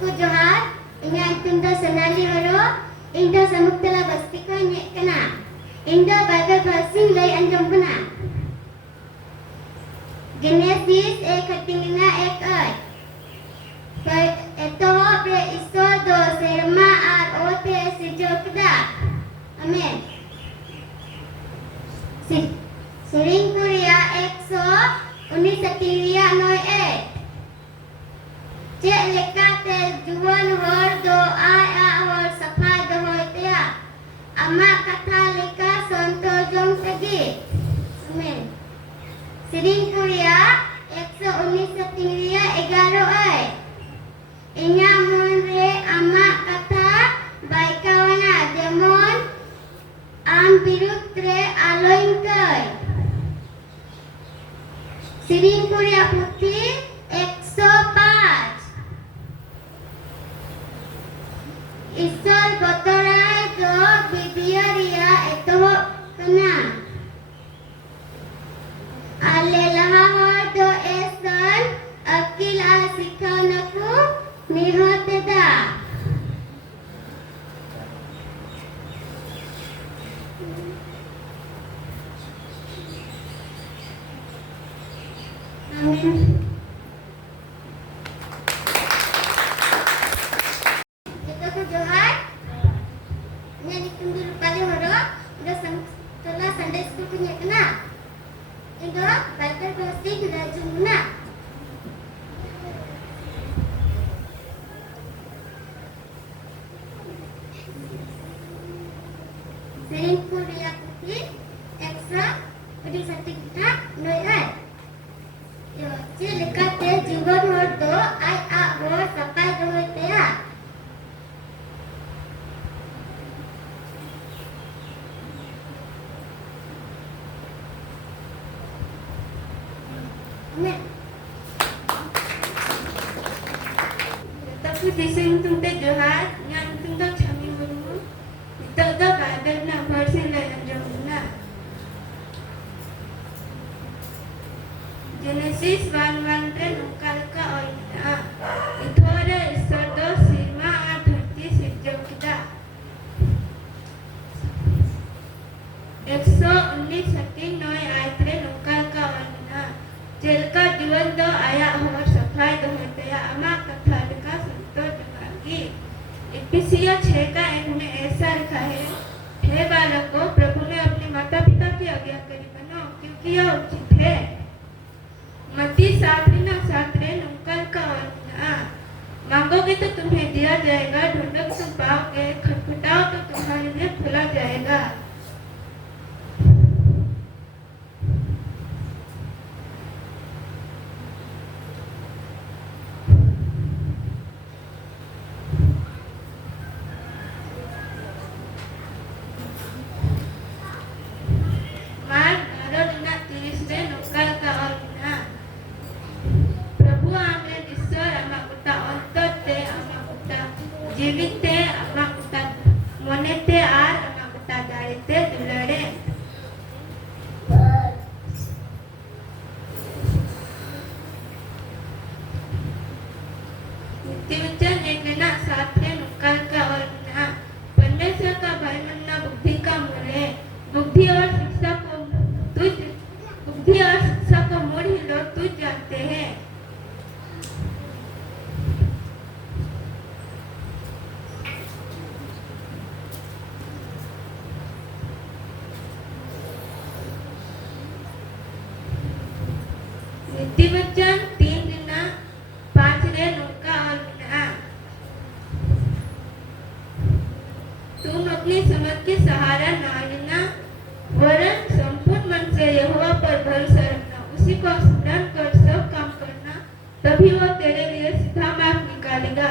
ko Johar, inya tunda senali haro, inda samutala basti ko nye kana, inda Bible verse lay anjam kana. Genesis 1:1 Etoho pre isodo serma ar ote sejokda. Amen. Sering Korea 119 Cek lekate juan hor do ai a hor safai do hoi tia. Ama kata leka sonto jong segi. Amen. Sering Korea 119 Inya monre ama kata baikawana demon am birutre aloingkai. Sering Korea putih 105 Isol botorai do bibiaria etoho kena. Alelahar do esan akil asikanaku nihoteda. Amin. Kita ko Johar. Nya ditunggu kali horo. Udah setelah Sunday school punya kena. Indo Bible verse kita jumna. Sering Korea putih ekstra di satu kita noyai. Yo, je lekat te jugon hor do ai a hor sapai do hoi tea. Amen. Tapi dising tunte Johar yang tunte chami mulu. Itu dah Bible na verse la anjamuna. Genesis 1:1 रे नुकाल का ओइना इथोरे इसतो सीमा आ धरती सिजकिता 119 आयत रे नुकाल का ओइना जेलका जीवन दो आया हमर सफाई दो होते या अमा कथा का संतो जगागी इफिसियों 6 का 1 में ऐसा लिखा है हे बालकों प्रभु ने अपने माता पिता की आज्ञा करी बनो क्योंकि यह उचित है मत्ती 7:7 नुकल का वरना मांगोगे तो तुम्हें दिया जाएगा ढूंढो तो तुम पाओगे खटखटाओ तो तुम्हारे लिए खुला जाएगा मार्क 12:30 नुकल का वरना प्रभु आमरे ईश्वर अमाकुता अंतते अमाकुता जीविते अमाकुता मोनेते आर अमाकुता जायते दुलड़े नित्यवचन एक लेना साथे नुकल का और ना परमेश्वर का भय मानना बुद्धि का मूल है बुद्धि और शिक्षा को मूल ही लोग तुझ जानते हैं नित्यवचन 3:5 रे नुका और ना तुम अपनी समझ के सहारा ना लेना वरन संपूर्ण मन से यहोवा पर भरोसा रखना उसी को स्मरण कर सब काम करना तभी वो तेरे लिए सीधा मार्ग निकालेगा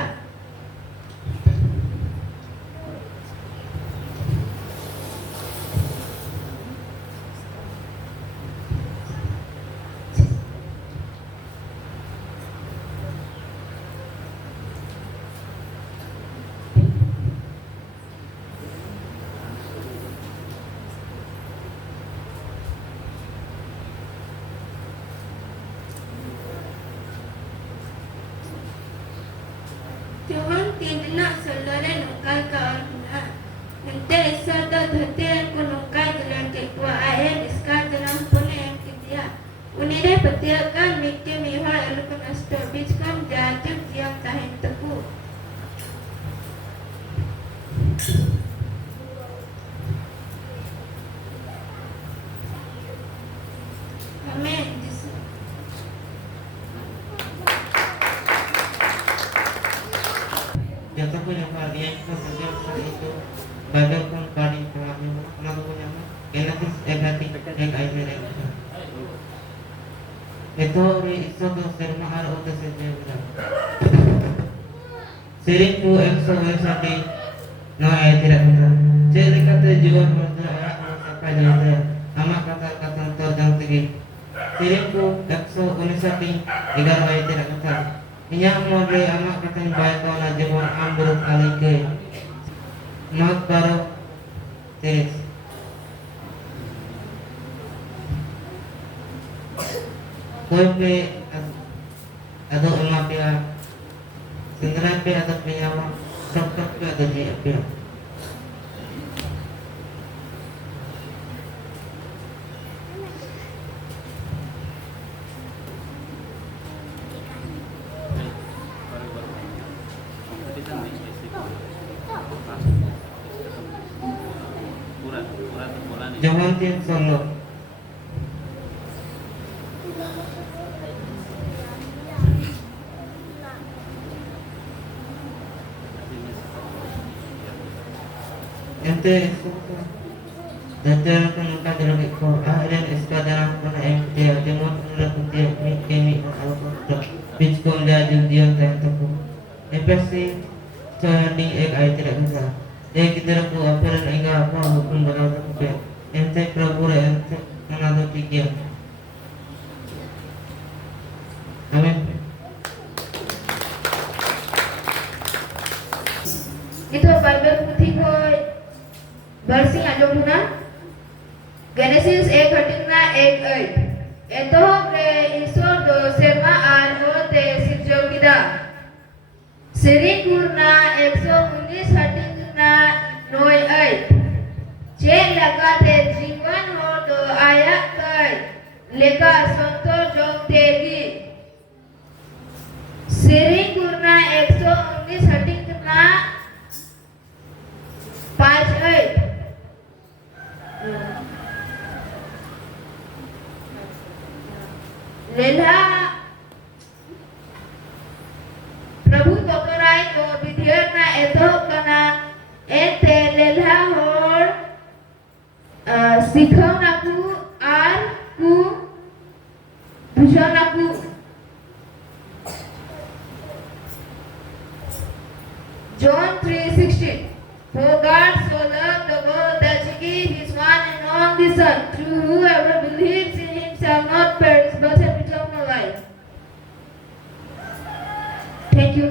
tindinak solore nungkal kawan na. Nente isa do dhatiran ko nungkal dalam kekwa ayam iskar dalam pune yang kidia. Unire petiakan mikti miwa elukun asto bijkom jajuk diam tahin tepu. Amen. Jatuh punya kalian sejak saat itu badan pun paling kami kenapa punya enatis egati ek air itu iso to serma ar uta seja sering ku ekso wesati no ay tidak benar jadi kata jiwa murda apa jadi ama kata to dang tigi sering ku ekso unisati igar ay tidak benar Inya mode amak katang baik kau na jemur ambrut alike. Mak baru teres. Koi pe ado emak pia. Sendirian pe ado penyawa. Sok pe ado dia pia. Jawantin Solo. Ente dalam penuka dalam ikut ahlian eskadar pun MT demon dalam kuntiap kemi alkohol bitcoin dia judian tak tahu. Empasi cari ai tidak bisa. Dia kita laku apa dan enggak apa hukum berlaku ke. Ente prabura ente menado tiga. Amin. Itu Bible puthi ko versi ajong na Genesis 1:1-8. Ito re isor do sema ar hote sirjo kida. Sering kurna 119 hatingna noi ai. Chen lagate जीवन हो तो आया kai leka sonto jong tegi. Sering kurna 119 hatingna 5:8. लेला प्रभु पकड़ाई को विधियत ना एतो कना एते लेला होर सिखाव नाकू are Koo बुझाव नाकू John 3:16 For God so loved the world that he gave his one and only Son, to whoever believes in him shall not perish but have eternal life. Thank you.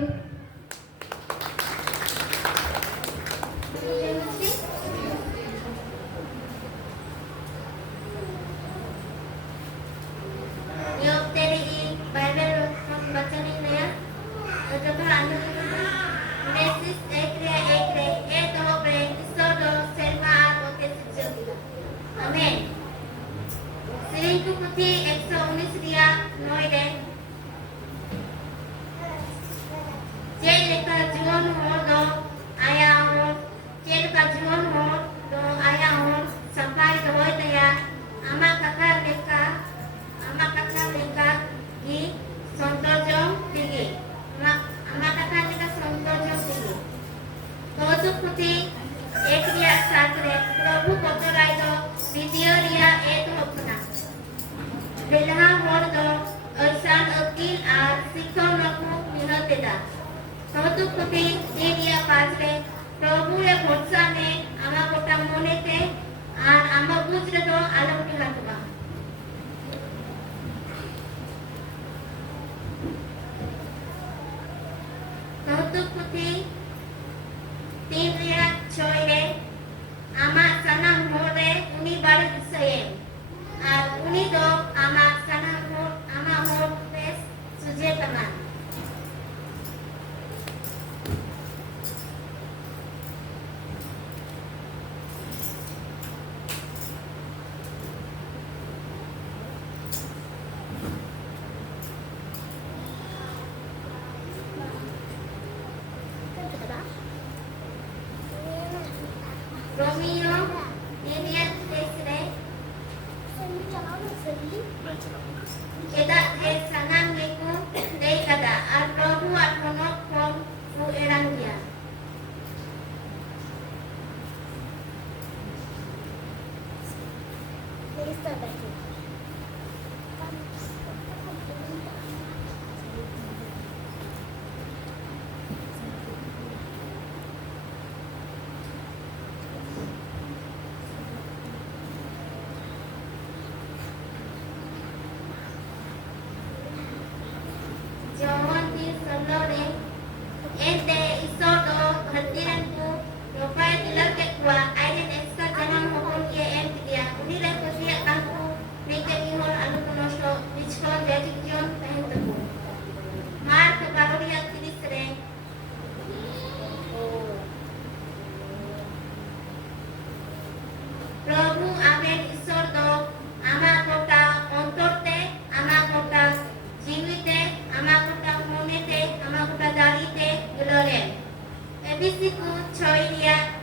ᱪᱤᱠᱩ ᱪᱷᱚᱭ ᱨᱮᱭᱟᱜ